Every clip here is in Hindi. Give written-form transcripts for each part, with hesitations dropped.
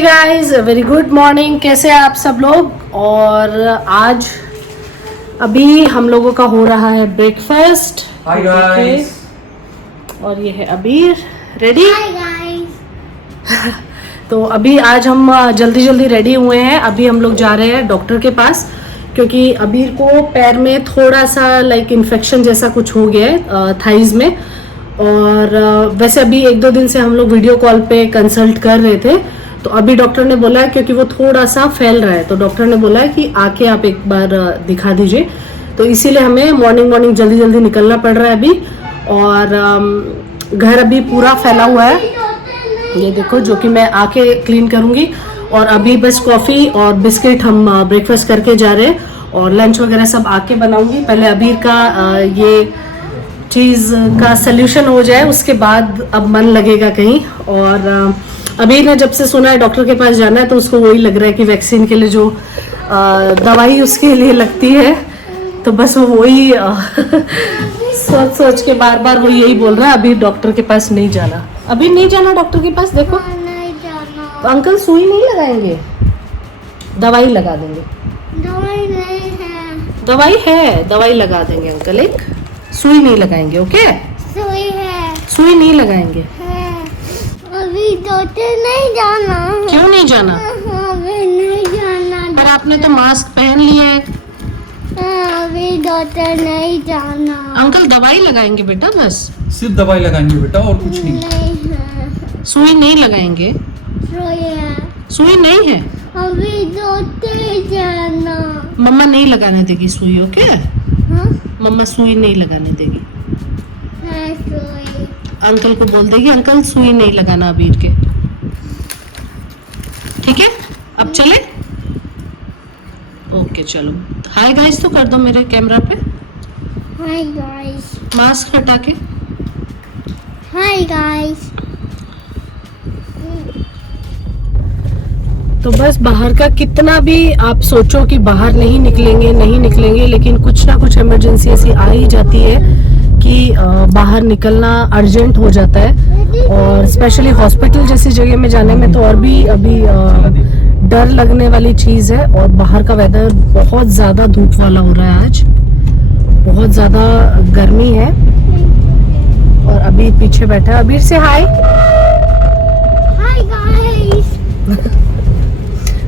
हे गाइस, वेरी गुड मॉर्निंग। कैसे हैं आप सब लोग। और आज अभी हम लोगों का हो रहा है ब्रेकफास्ट। Hi guys. और ये है अबीर रेडी। Hi guys. तो अभी आज हम जल्दी जल्दी रेडी हुए हैं। अभी हम लोग जा रहे हैं डॉक्टर के पास क्योंकि अबीर को पैर में थोड़ा सा लाइक इन्फेक्शन जैसा कुछ हो गया है थाइज में। और वैसे अभी 1-2 दिन से हम लोग वीडियो कॉल पे कंसल्ट कर रहे थे। तो अभी डॉक्टर ने बोला है क्योंकि वो थोड़ा सा फैल रहा है तो डॉक्टर ने बोला है कि आके आप एक बार दिखा दीजिए। तो इसीलिए हमें मॉर्निंग जल्दी जल्दी निकलना पड़ रहा है अभी। और घर अभी पूरा फैला हुआ है, ये देखो, जो कि मैं आके क्लीन करूंगी। और अभी बस कॉफ़ी और बिस्किट हम ब्रेकफास्ट करके जा रहे हैं और लंच वगैरह सब आके बनाऊंगी। पहले अबीर का ये चीज़ का सल्यूशन हो जाए, उसके बाद अब मन लगेगा कहीं। और अबीर ने जब से सुना है डॉक्टर के पास जाना है तो उसको वही लग रहा है कि वैक्सीन के लिए जो दवाई उसके लिए लगती है तो बस वो वही सोच सोच के बार बार वो यही बोल रहा है अभी डॉक्टर के पास नहीं जाना। अभी नहीं जाना डॉक्टर के पास। देखो नहीं जाना। तो अंकल सुई नहीं लगाएंगे, दवाई लगा देंगे। दवाई नहीं है। दवाई है, दवाई लगा देंगे अंकल, एक सुई नहीं लगाएंगे। ओके, सुई है। सुई नहीं लगाएंगे। है। अभी डॉक्टर नहीं जाना। क्यों नहीं जाना? अभी नहीं जाना। पर आपने तो मास्क पहन लिया है। अभी डॉक्टर नहीं जाना। अंकल दवाई लगाएंगे बेटा, बस सिर्फ दवाई लगाएंगे बेटा और कुछ नहीं। नहीं है। सुई नहीं लगाएंगे। सुई है। सुई नहीं है। अभी डॉक्टर जाना। मम्मा नहीं लगाने देगी सुई। ओके, हाँ? मम्मा सुई नहीं लगाने देगी। है सुई। अंकल को बोल देगी अंकल सुई नहीं लगाना अबीर के। ठीक है, अब चले। ओके चलो, हाय गाइस तो कर दो मेरे कैमरा पे। Hi guys. मास्क हटा के। Hi guys. तो बस बाहर का कितना भी आप सोचो कि बाहर नहीं निकलेंगे, लेकिन कुछ ना कुछ इमरजेंसी ऐसी आ ही जाती है कि बाहर निकलना अर्जेंट हो जाता है। और स्पेशली हॉस्पिटल जैसी जगह में जाने में तो और भी अभी डर लगने वाली चीज़ है। और बाहर का वेदर बहुत ज़्यादा धूप वाला हो रहा है, आज बहुत ज़्यादा गर्मी है। और अभी पीछे बैठा है अबीर से हाय। Hi guys.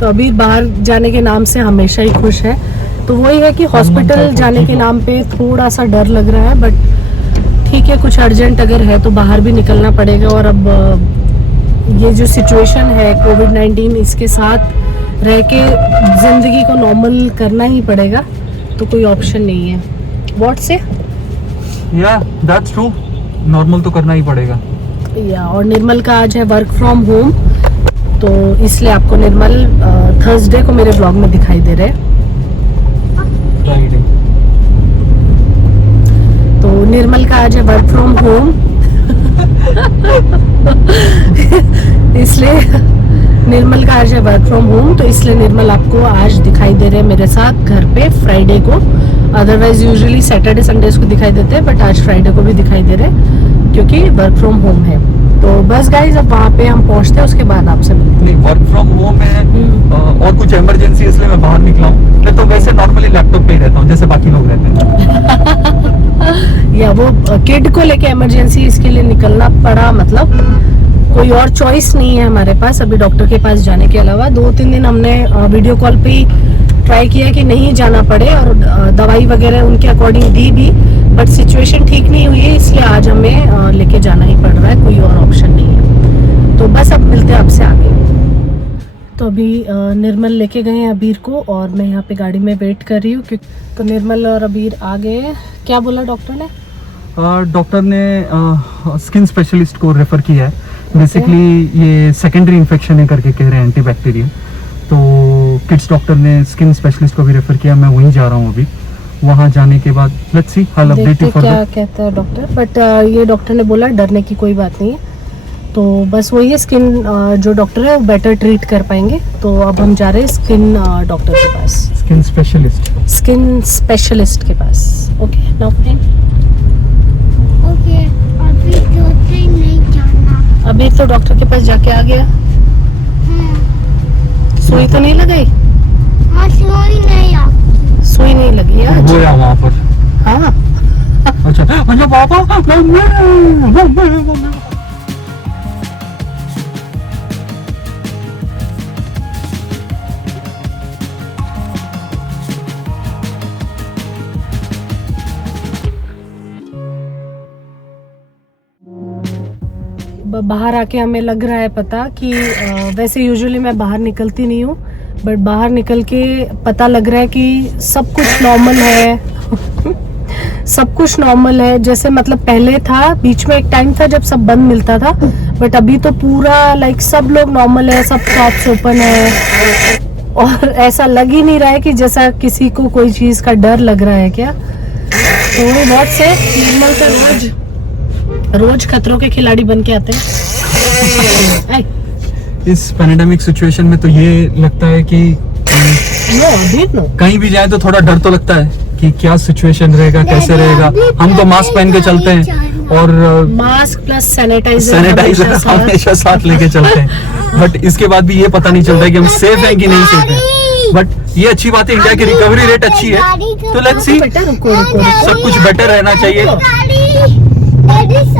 तो अभी बाहर जाने के नाम से हमेशा ही खुश है। तो वही है कि हॉस्पिटल जाने के नाम पे थोड़ा सा डर लग रहा है, बट ठीक है, कुछ अर्जेंट अगर है तो बाहर भी निकलना पड़ेगा। और अब ये जो सिचुएशन है कोविड-19, इसके साथ रह के ज़िंदगी को नॉर्मल करना ही पड़ेगा, तो कोई ऑप्शन नहीं है। व्हाट से? या दैट्स ट्रू, नॉर्मल तो करना ही पड़ेगा। या और निर्मल का आज है वर्क फ्रॉम होम, तो इसलिए आपको निर्मल थर्सडे को मेरे ब्लॉग में दिखाई दे रहे हैं। फ्राइडे तो निर्मल का आज है वर्क फ्रॉम होम इसलिए निर्मल का आज है वर्क फ्रॉम होम, तो इसलिए निर्मल आपको आज दिखाई दे रहे हैं मेरे साथ घर पे फ्राइडे को। अदरवाइज यूजुअली सैटरडे संडेज को दिखाई देते हैं, बट आज फ्राइडे को भी दिखाई दे रहे हैं क्योंकि वर्क फ्रॉम होम है। तो बस गाइज, अब वहाँ पे हम पहुँचते हैं, उसके बाद आपसे मिलते नहीं, वर्क फ्रॉम होम है और कुछ इमरजेंसी इसलिए मैं बाहर निकला हूँ। मैं तो वैसे नॉर्मली लैपटॉप पे ही रहता हूँ जैसे बाकी लोग रहते हैं। या वो किड को लेके इमरजेंसी इसके लिए निकलना पड़ा, मतलब कोई और चॉइस नहीं है हमारे पास अभी डॉक्टर के पास जाने के अलावा। 2-3 दिन हमने वीडियो कॉल पे ही ट्राई किया कि नहीं जाना पड़े और दवाई वगैरह उनके अकॉर्डिंग दी भी, बट सिचुएशन ठीक नहीं हुई है, इसलिए आज हमें लेके जाना ही पड़ रहा है, कोई और ऑप्शन नहीं है। तो बस अब मिलते हैं आपसे आगे। तो अभी निर्मल लेके गए हैं अबीर को और मैं यहाँ पे गाड़ी में वेट कर रही हूँ। तो निर्मल और अबीर आ गए। क्या बोला डॉक्टर ने? डॉक्टर ने स्किन स्पेशलिस्ट को रेफर किया है। बेसिकली ये सेकेंडरी इन्फेक्शन है करके कह रहे हैं, एंटीबैक्टीरियल। तो किड्स डॉक्टर ने स्किन स्पेशलिस्ट को भी रेफर किया। मैं वहीं जा रहा हूँ अभी। वहाँ जाने के बाद let's see, I will update you for क्या कहता है डॉक्टर। बट ये डॉक्टर ने बोला डरने की कोई बात नहीं है, तो बस वही है, स्किन जो डॉक्टर है वो बेटर ट्रीट कर पाएंगे। तो अब हम जा रहे हैं स्किन डॉक्टर के पास, स्किन स्पेशलिस्ट के पास। Okay, now fine. ओके, अभी डॉक्टर नहीं जाना। अभी तो डॉक्टर के पास जाके आ गया। हाँ। सुई तो नहीं लगाई? हाँ सुई नहीं आती। सुई नहीं लगी है वो या वहाँ पर। हाँ अच्छा अच्छा पापा मम्मी। बाहर आके हमें लग रहा है पता कि वैसे यूजुअली मैं बाहर निकलती नहीं हूँ, बट बाहर निकल के पता लग रहा है कि सब कुछ नॉर्मल है। सब कुछ नॉर्मल है, जैसे मतलब पहले था, बीच में एक टाइम था जब सब बंद मिलता था, बट अभी तो पूरा लाइक सब लोग नॉर्मल है, सब शॉप्स ओपन है, और ऐसा लग ही नहीं रहा है कि जैसा किसी को कोई चीज़ का डर लग रहा है क्या। तो वो बहुत से नॉर्मल का रोज खतरों के खिलाड़ी बन के आते हैं। इस पैंडेमिक सिचुएशन में तो ये लगता है कि कहीं भी जाए तो थोड़ा डर तो लगता है कि क्या सिचुएशन रहेगा, कैसे रहेगा। हम तो मास्क पहन के चलते हैं और मास्क प्लस सैनिटाइजर हमेशा साथ लेके चलते हैं, बट इसके बाद भी ये पता नहीं चलता है कि हम सेफ हैं कि नहीं सेफ हैं। बट ये अच्छी बात है, इंडिया की रिकवरी रेट अच्छी है, तो लेट्स सी, सब कुछ बेटर रहना चाहिए।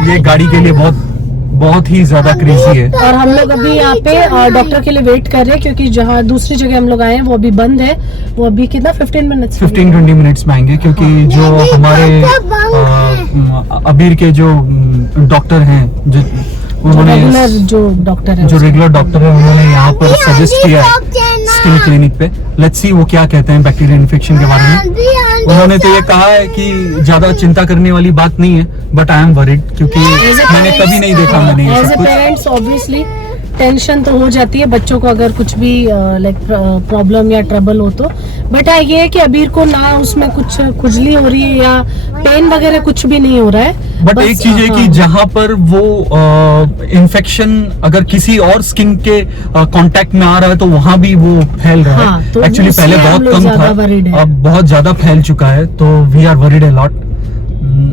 ये गाड़ी के लिए बहुत ही ज्यादा क्रेजी है। और हम लोग अभी यहाँ पे डॉक्टर के लिए वेट कर रहे हैं, क्योंकि जहाँ दूसरी जगह हम लोग आए हैं वो अभी बंद है। वो अभी कितना 15-20 मिनट्स में आएंगे, क्योंकि जो हमारे अबीर के जो डॉक्टर हैं, जो रेगुलर जो डॉक्टर है उन्होंने यहाँ पर सजेस्ट किया है स्किन क्लिनिक पे। लेट्स सी वो क्या कहते हैं बैक्टीरियल इन्फेक्शन के बारे में। उन्होंने तो ये कहा है कि ज्यादा चिंता करने वाली बात नहीं है, बट आई एम वरीड, क्योंकि मैंने कभी नहीं देखा। मैंने as a parents obviously tension तो हो जाती है बच्चों को, अगर कुछ भी लाइक प्रॉब्लम या ट्रबल हो तो। बट ये है कि अबीर को ना उसमें कुछ खुजली हो रही है या पेन वगैरह कुछ भी नहीं हो रहा है। बट एक चीज है कि जहाँ पर वो इन्फेक्शन अगर किसी और स्किन के कांटेक्ट में आ रहा है तो वहाँ भी वो फैल रहा है। तो एक्चुअली पहले बहुत कम था, अब बहुत ज्यादा फैल चुका है, तो we are worried a lot.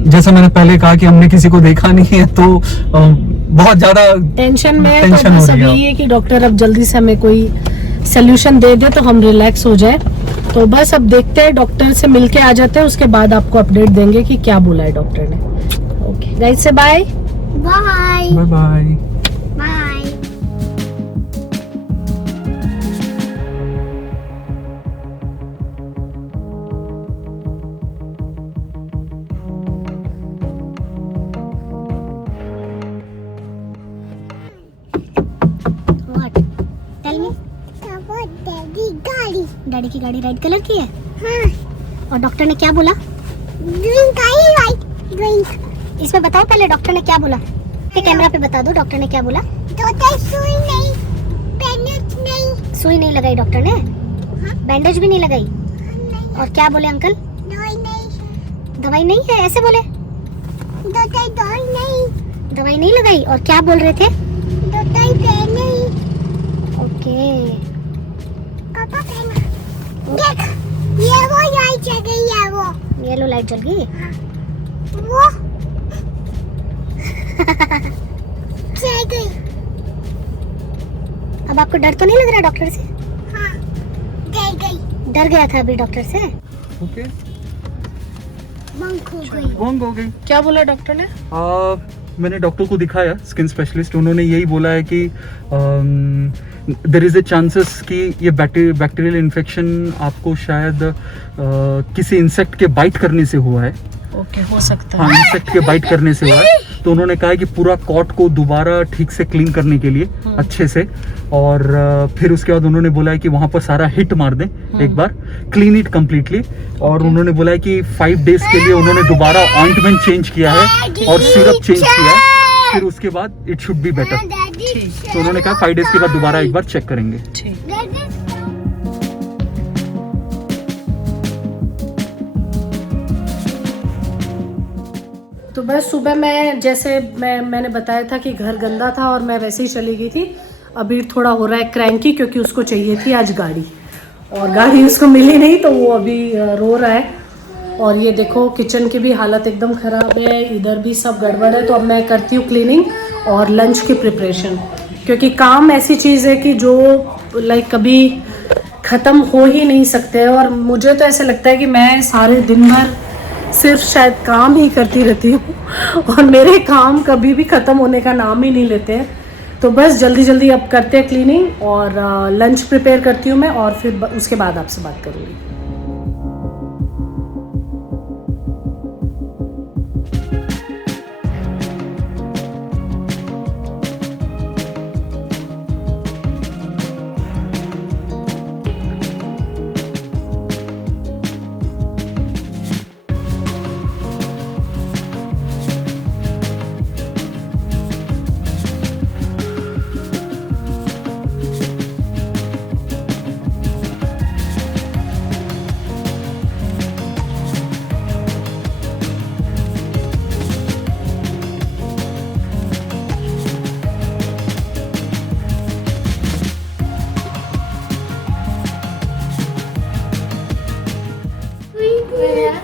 जैसा मैंने पहले कहा कि हमने किसी को देखा नहीं है, तो बहुत ज्यादा टेंशन में है। तो बस अभी ये कि डॉक्टर अब जल्दी से हमें कोई सोल्यूशन दे दे तो हम रिलैक्स हो जाए। तो बस अब देखते हैं, डॉक्टर से मिलके आ जाते हैं, उसके बाद आपको अपडेट देंगे कि क्या बोला है डॉक्टर ने। Okay guys, say bye bye bye bye bye. Daddy की गाड़ी रेड कलर की है। हाँ। और डॉक्टर ने क्या बोला? Drink I right drink. इसमें बताओ पहले डॉक्टर ने क्या बोला, फिर कैमरा पे बता दो डॉक्टर ने क्या बोला। डॉक्टर सुई नहीं, बैंडेज नहीं। सुई नहीं लगाई डॉक्टर ने? हाँ? बैंडेज भी नहीं लगाई? नहीं। और क्या बोले अंकल? दवाई नहीं। दवाई नहीं है ऐसे बोले? डॉक्टर दवाई नहीं। दवाई नहीं लगाई। और क्या बोल रहे थे? डॉक्टर पेन नहीं। ओके पापा पेन देख, ये वो लाइट जल गई है, वो येलो लाइट जल गई। वो जल गई। अब आपको डर तो नहीं लग रहा डॉक्टर से? हाँ जल गई। डर गया था अभी डॉक्टर से। ओके बंक हो गई। बंक हो गई। क्या बोला डॉक्टर ने? मैंने डॉक्टर को दिखाया, स्किन स्पेशलिस्ट। उन्होंने यही बोला है कि देयर इज ए चांसेस कि ये बैक्टीरियल इन्फेक्शन आपको शायद किसी इंसेक्ट के बाइट करने से हुआ है। ओके, हो सकता है। हाँ, इंसेक्ट के बाइट करने से हुआ है। तो उन्होंने कहा है कि पूरा कॉट को दोबारा ठीक से क्लीन करने के लिए अच्छे से, और फिर उसके बाद उन्होंने बोला है कि वहाँ पर सारा हिट मार दें एक बार, क्लीन इट कम्प्लीटली। और उन्होंने बोला है कि 5 डेज के लिए उन्होंने दोबारा ऑइंटमेंट चेंज किया है और सिरप चेंज किया है, फिर उसके बाद इट शुड बी बेटर। तो उन्होंने कहा 5 डेज के बाद दोबारा एक बार चेक करेंगे। तो बस सुबह मैं जैसे मैंने बताया था कि घर गंदा था और मैं वैसे ही चली गई थी। अभी थोड़ा हो रहा है क्रैंकी, क्योंकि उसको चाहिए थी आज गाड़ी, और गाड़ी उसको मिली नहीं, तो वो अभी रो रहा है। और ये देखो किचन की भी हालत एकदम ख़राब है, इधर भी सब गड़बड़ है। तो अब मैं करती हूँ क्लीनिंग और लंच की प्रिपरेशन, क्योंकि काम ऐसी चीज़ है कि जो लाइक कभी ख़त्म हो ही नहीं सकते। और मुझे तो ऐसे लगता है कि मैं सारे दिन भर सिर्फ शायद काम ही करती रहती हूँ और मेरे काम कभी भी ख़त्म होने का नाम ही नहीं लेते हैं। तो बस जल्दी जल्दी अब करते हैं क्लीनिंग और लंच प्रिपेयर करती हूँ मैं, और फिर उसके बाद आपसे बात करूँगी।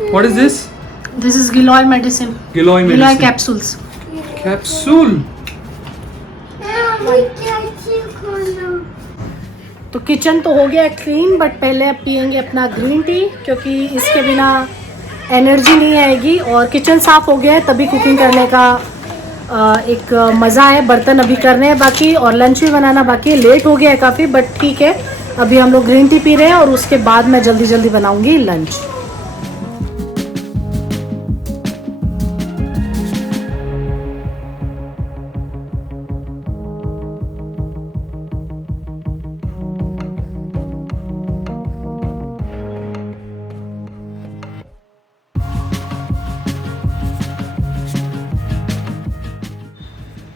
What is this? This is Giloy medicine. Giloy Giloy medicine. capsules. Capsule. तो किचन तो हो गया क्लीन, बट पहले अब पियेंगे अपना ग्रीन टी, क्योंकि इसके बिना एनर्जी नहीं आएगी। और किचन साफ़ हो गया है, तभी कुकिंग करने का एक मज़ा है। बर्तन अभी करने हैं बाकी और लंच भी बनाना बाकी है। लेट हो गया है काफ़ी, बट ठीक है। अभी हम लोग ग्रीन टी पी रहे हैं और उसके बाद मैं जल्दी जल्दी बनाऊंगी लंच।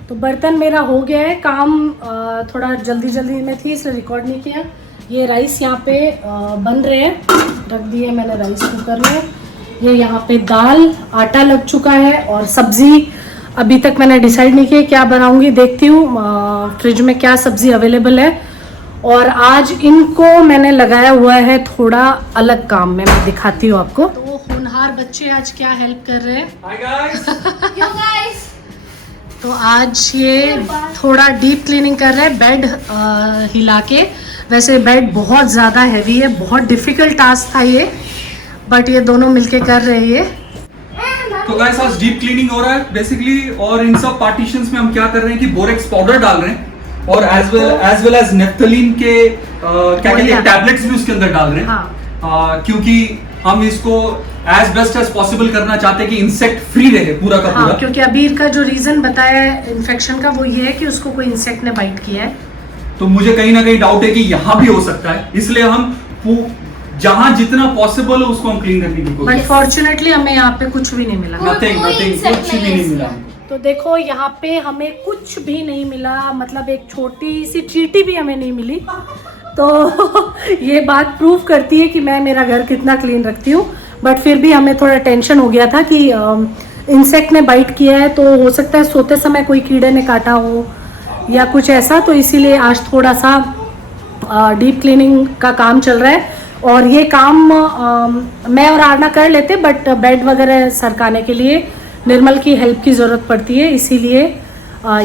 तो बर्तन मेरा हो गया है। काम थोड़ा जल्दी जल्दी में थी इसलिए रिकॉर्ड नहीं किया। ये राइस यहाँ पे बन रहे हैं, रख दिए मैंने राइस कुकर में। ये यहाँ पे दाल, आटा लग चुका है, और सब्ज़ी अभी तक मैंने डिसाइड नहीं किया क्या बनाऊंगी। देखती हूँ फ्रिज में क्या सब्ज़ी अवेलेबल है। और आज इनको मैंने लगाया हुआ है थोड़ा अलग काम में, मैं दिखाती हूँ आपको। तो होनहार बच्चे आज क्या हेल्प कर रहे हैं। Hi guys. तो आज ये थोड़ा डीप क्लीनिंग कर रहे हैं बेड हिला के। वैसे बेड बहुत ज़्यादा हैवी है, बहुत डिफ़िकल्ट टास्क था ये, बट ये दोनों मिलके कर रहे हैं ये। तो गाइस आज डीप क्लीनिंग हो रहा है बेसिकली, और इन सब पार्टीशंस में हम क्या कर रहे हैं कि बोरेक्स पाउडर डाल रहे हैं, और एज वेल एज नेफ्थलीन के क्या कहते हैं टैबलेट्स भी उसके अंदर डाल रहे हैं। हाँ। क्योंकि हम इसको एज बेस्ट एज पॉसिबल करना चाहते हैं कि इंसेक्ट फ्री रहे पूरा का पूरा। हाँ, क्योंकि अबीर का जो रीज़न बताया है इन्फेक्शन का, वो ये है कि उसको कोई इंसेक्ट ने बाइट किया है। तो मुझे कहीं ना कहीं डाउट है कि यहाँ भी हो सकता है, इसलिए हम जहाँ जितना पॉसिबल हो उसको हम क्लीन करने की कोशिश। बट फॉर्चुनेटली हमें यहाँ पे कुछ भी नहीं मिला। नथिंग कुछ भी नहीं मिला। तो देखो यहाँ पे हमें कुछ भी नहीं मिला, मतलब एक छोटी सी चींटी भी हमें नहीं मिली। तो ये बात प्रूव करती है कि मैं मेरा घर कितना क्लीन रखती हूँ। बट फिर भी हमें थोड़ा टेंशन हो गया था कि इंसेक्ट ने बाइट किया है, तो हो सकता है सोते समय कोई कीड़े ने काटा हो या कुछ ऐसा। तो इसीलिए आज थोड़ा सा डीप क्लीनिंग का काम चल रहा है। और ये काम मैं और आरना कर लेते, बट बेड वगैरह सरकाने के लिए निर्मल की हेल्प की ज़रूरत पड़ती है, इसीलिए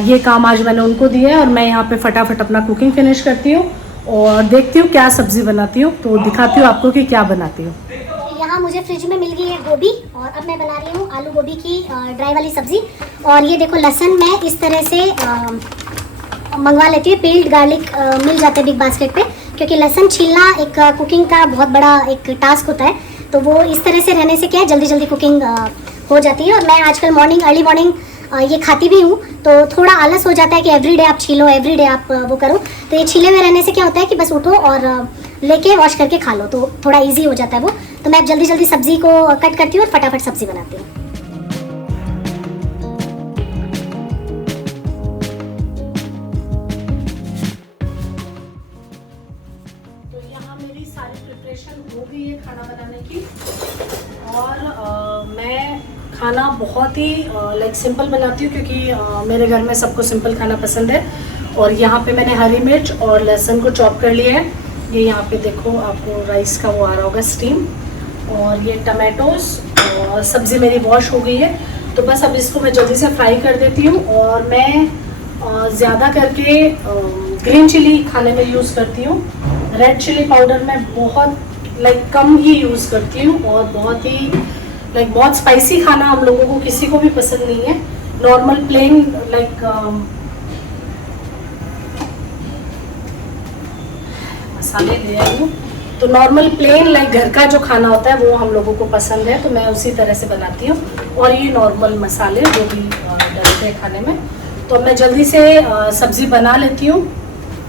ये काम आज मैंने उनको दिया है। और मैं यहाँ पे फटाफट अपना कुकिंग फिनिश करती हूँ और देखती हूँ क्या सब्ज़ी बनाती हूँ, तो दिखाती हूँ आपको कि क्या बनाती हूँ। यहाँ मुझे फ्रिज में मिल गई है गोभी, और अब मैं बना रही हूँ आलू गोभी की ड्राई वाली सब्जी। और ये देखो लहसुन मैं इस तरह से मंगवा लेती हूँ, पील्ड गार्लिक मिल जाते हैं बिग बास्केट पे, क्योंकि लहसुन छीलना एक कुकिंग का बहुत बड़ा एक टास्क होता है। तो वो इस तरह से रहने से क्या है, जल्दी जल्दी कुकिंग हो जाती है। और मैं आजकल अर्ली मॉर्निंग ये खाती भी हूँ, तो थोड़ा आलस हो जाता है कि एवरीडे आप छीलो, एवरीडे आप वो करो। तो ये छीले हुए रहने से क्या होता है कि बस उठो और लेके वॉश करके खा लो, तो थोड़ा इजी हो जाता है वो। तो मैं अब जल्दी जल्दी सब्जी को कट करती हूँ और फटाफट सब्जी बनाती हूँ। तो यहाँ मेरी सारी प्रिपरेशन हो गई है खाना बनाने की। और मैं खाना बहुत ही लाइक सिंपल बनाती हूँ, क्योंकि मेरे घर में सबको सिंपल खाना पसंद है। और यहाँ पे मैंने हरी मिर्च और लहसुन को चॉप कर लिया है। ये यहाँ पे देखो आपको राइस का वो आ रहा होगा स्टीम। और ये टमाटोज और सब्ज़ी मेरी वॉश हो गई है, तो बस अब इसको मैं जल्दी से फ्राई कर देती हूँ। और मैं ज़्यादा करके ग्रीन चिली खाने में यूज़ करती हूँ, रेड चिली पाउडर मैं बहुत लाइक कम ही यूज़ करती हूँ, और बहुत ही लाइक बहुत स्पाइसी खाना हम लोगों को किसी को भी पसंद नहीं है। नॉर्मल प्लेन लाइक मसाले ले आई हूँ, तो नॉर्मल प्लेन लाइक घर का जो खाना होता है वो हम लोगों को पसंद है, तो मैं उसी तरह से बनाती हूँ। और ये नॉर्मल मसाले जो भी डलते हैं खाने में। तो मैं जल्दी से सब्ज़ी बना लेती हूँ,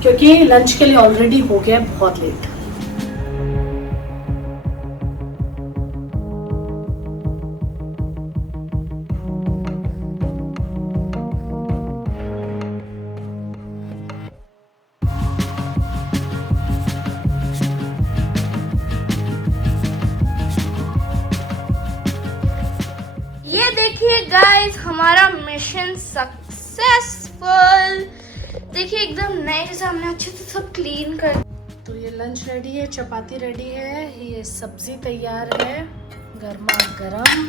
क्योंकि लंच के लिए ऑलरेडी हो गया बहुत लेट। ये देखिए गाइस, हमारा मिशन सक्सेसफुल। देखिए एकदम नए जैसे हमने अच्छे से सब क्लीन कर। तो ये लंच रेडी है, चपाती रेडी है, ये सब्जी तैयार है गर्मा गर्म।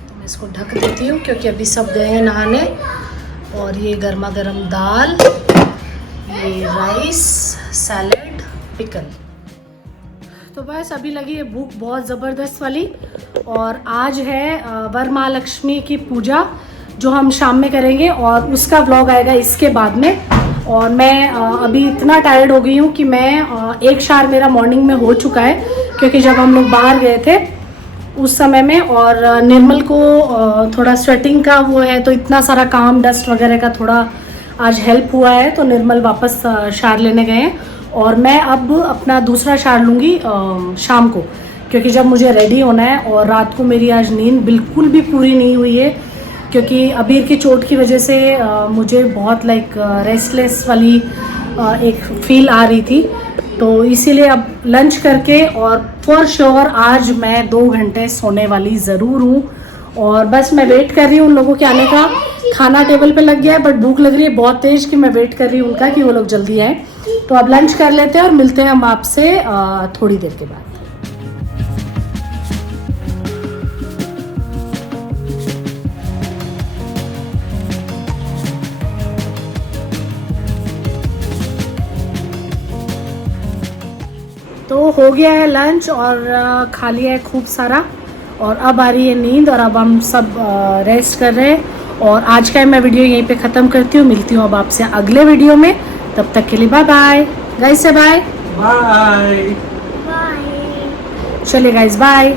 तो मैं इसको ढक देती हूँ क्योंकि अभी सब गए हैं नहाने। और ये गर्मा गर्म दाल, ये राइस, सैलेड, पिकल। तो बस अभी लगी है भूख बहुत ज़बरदस्त वाली। और आज है वरमहालक्ष्मी की पूजा, जो हम शाम में करेंगे, और उसका व्लॉग आएगा इसके बाद में। और मैं अभी इतना टायर्ड हो गई हूँ कि मैं एक शार मेरा मॉर्निंग में हो चुका है, क्योंकि जब हम लोग बाहर गए थे उस समय में, और निर्मल को थोड़ा स्वेटिंग का वो है, तो इतना सारा काम डस्ट वगैरह का थोड़ा आज हेल्प हुआ है, तो निर्मल वापस शार लेने गए हैं। और मैं अब अपना दूसरा शार लूँगी शाम को, क्योंकि जब मुझे रेडी होना है। और रात को मेरी आज नींद बिल्कुल भी पूरी नहीं हुई है, क्योंकि अबीर की चोट की वजह से मुझे बहुत लाइक रेस्टलेस वाली एक फील आ रही थी। तो इसीलिए अब लंच करके, और फॉर श्योर आज मैं 2 घंटे सोने वाली ज़रूर हूँ। और बस मैं वेट कर रही हूँ उन लोगों के आने का। खाना टेबल पे लग गया है, बट भूख लग रही है बहुत तेज़, कि मैं वेट कर रही हूँ उनका कि वो लोग जल्दी आए। तो अब लंच कर लेते हैं और मिलते हैं हम आपसे थोड़ी देर के बाद। तो हो गया है लंच और खा लिया है खूब सारा, और अब आ रही है नींद, और अब हम सब रेस्ट कर रहे हैं। और आज का मैं वीडियो यहीं पे ख़त्म करती हूँ। मिलती हूँ अब आपसे अगले वीडियो में, तब तक के लिए bye bye. Guys say bye bye. Bye. चलिए गाइस बाय।